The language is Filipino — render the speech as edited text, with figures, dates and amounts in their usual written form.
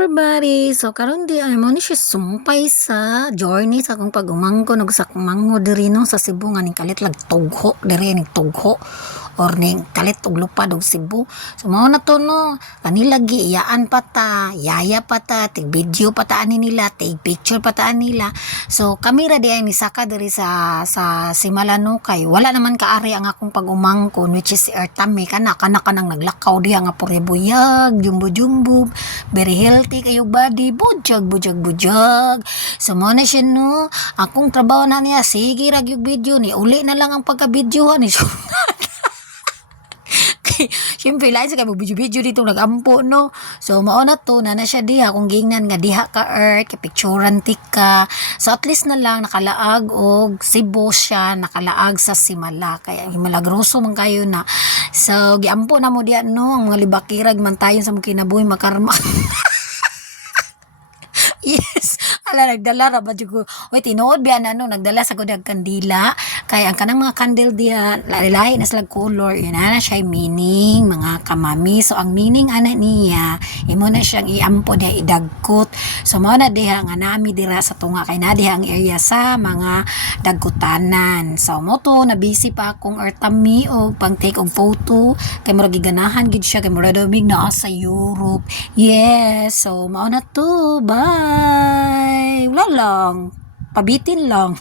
everybody! So karon di ay mo ni siya sumpay sa journey sa akong pag-umangko og sa mango diri no sa Cebu nga ning kalit lag tugho diri ning tugho or ning kalit og lupad og Cebu. So mao na to no kanila gi iyaan pa ta, yaya pa ta, tig video pa ta ani nila, tig picture pa ta nila. So kami ra di ay nisaka diri sa Simalano kay wala naman kaari ang akong pag-umangkon which is si Ertami kanang naglakaw diha nga purebuyag, jumbo-jumbo, very healthy kayo body, bujag. So mo na siya no, akong trabaho na niya, sige ra gyud video ni, uli na lang ang pagka-videohan ni. So, siyempre lain sa kayo video dito nagampo no. So mao na to na siya diha kung gingnan nga diha ka Earth picturean tika. So at least na lang nakalaag og Cebu siya, nakalaag sa Simala kaya himalagroso man kayo na. So giampo na mo diha no ang mga libakirag man tayo sa mga kinabuhi makarma. Yes, ala nagdala ra ba jud ko. Oy tinuod biya na no nagdala sa gud kandila kay ang kanang mga candle diya lahi na sila color yun na siya meaning mga kamami. So ang meaning ana niya imo na siyang iampo diha idagkot. So mao na diha nga nami dira sa tunga kay na diha ang area sa mga dagkutanan. So mo to na busy pa akong Ertami og pang take og photo kay murag giganahan gid siya kay murag damig na sa Europe. Yes, so mao na to. Bye. Wala lang. Pabitin lang.